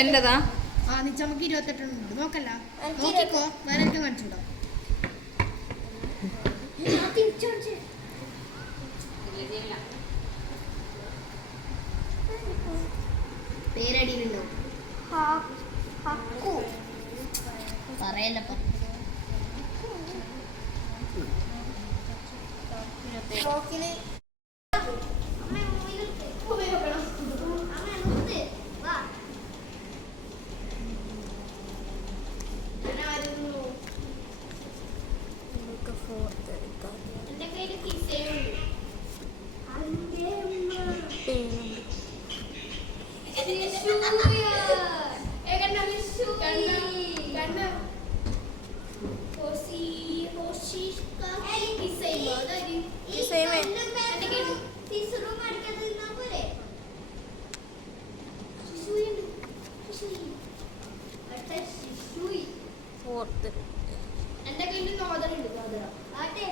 എന്റെതാ നമുക്ക് 28 നോക്കല്ല നോക്കിക്കോ വേറെ എനിക്ക് കാണിച്ചിട്ടുണ്ടോ പേരടിയിലുണ്ടോ പറയല്ലപ്പ എന്റെ കയ്യിൽ നോദറുണ്ട് നോദറ ആട്ടെ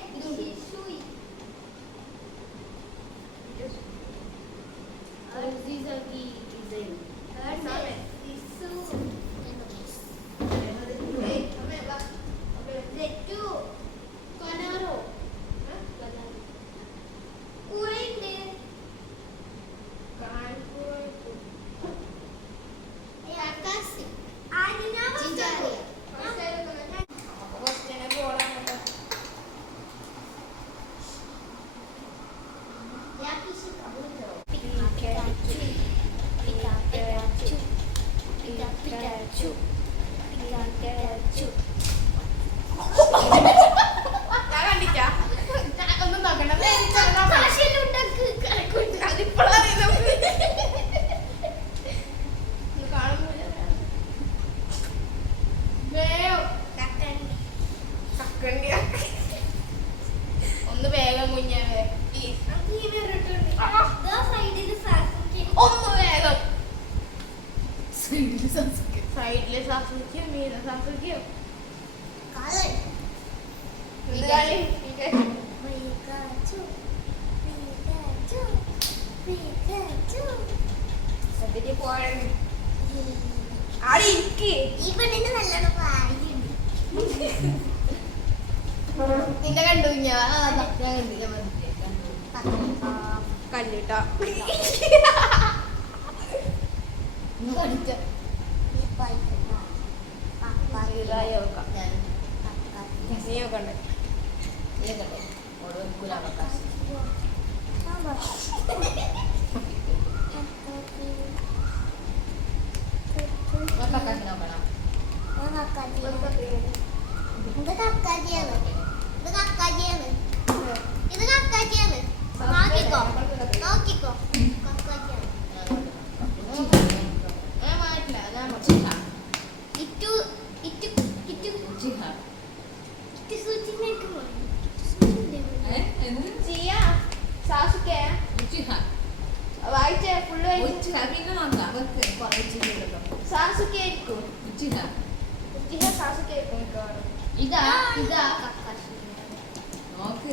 ഒന്ന് വേഗം കുഞ്ഞാവേ ഒന്ന് വേഗം സൈഡില് സാസുക്കിയോ മീന സാസുക്കിയോ നിന്നെ കണ്ടു ഞാൻ കണ്ടിട്ടോ നോക്കിക്കോ ഇതാ ഇതാ നോക്ക്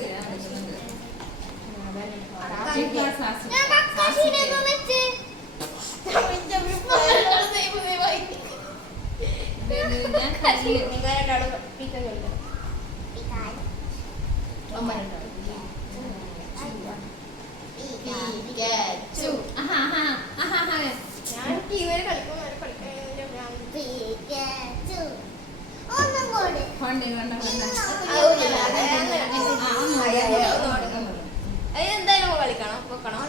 എന്തായാലും കളിക്കണം വെക്കണം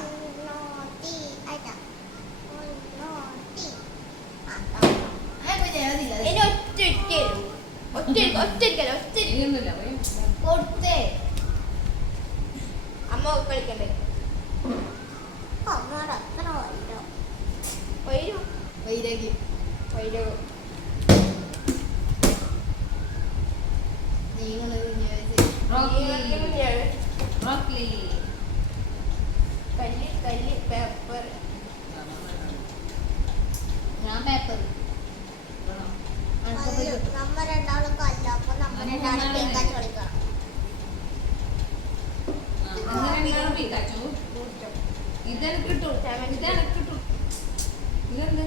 കൊടുത്തേ അമ്മ കളിക്കണ്ടേ വൈരാഗ്യം വൈരാഗ്യം കല്ലി കല്ലി പേപ്പർ ഞാൻ പേപ്പർ നമ്മ രണ്ടാളും കല്ല അപ്പൊ നമ്മ രണ്ടാളും കേൾക്കാൻ ചോദിക്കണം ഇതെനിക്ക് കിട്ടും ഇതെന്ത്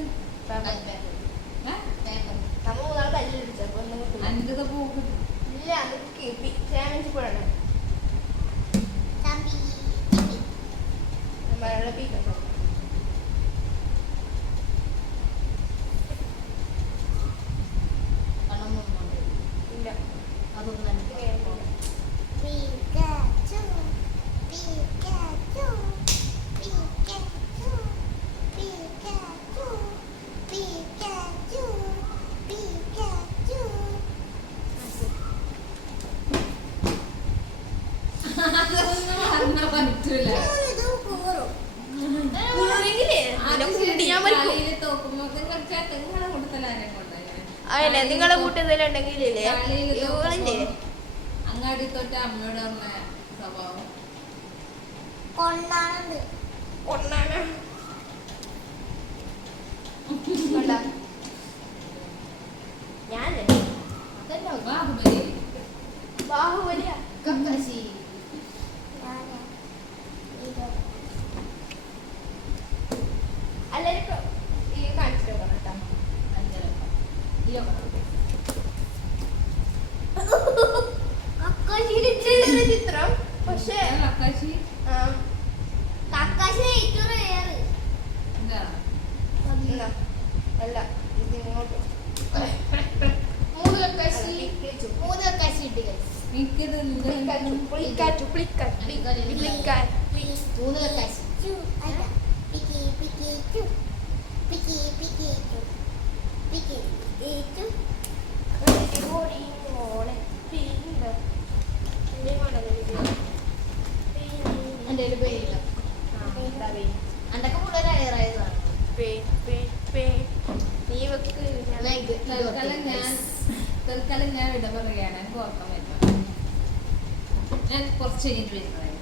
ഇപ്പോഴാണ് മലയാള പീക്കോ ഇല്ല അതൊന്നും എനിക്ക് അതന്നെ നിങ്ങളെ കൂട്ടത്തിലുണ്ടെങ്കിലേ അങ്ങാടി തൊട്ട് അമ്മയോട് പറഞ്ഞ സ്വഭാവം കൊണ്ടാണ് ഞാനല്ലേ ബാഹുബലി ബാഹുബലിയാ കക്കശി എല്ലാവർക്കും ഈ കാണിച്ചിട്ട് കേട്ടോ ചിത്രം പക്ഷേ കക്കാശി എന്താ അല്ല ഇത് ഇങ്ങോട്ട് മൂന്ന് കക്കശി ഇട്ട് guys. മിക്കത് പുളിക്കാറ്റ് മൂന്ന് കക്കശി എൻ്റെ കയ്യിൽ പേരില്ല അണ്ടൊക്കെ മുഴുവൻ അയറായതാണ് നീ വെക്ക് തൽക്കാലം ഞാൻ വിട പറയുകയാണ് എനിക്ക് ഓർക്കാൻ പറ്റില്ല ഞാൻ കുറച്ച് കഴിഞ്ഞിട്ട് വരുന്നതായിരുന്നു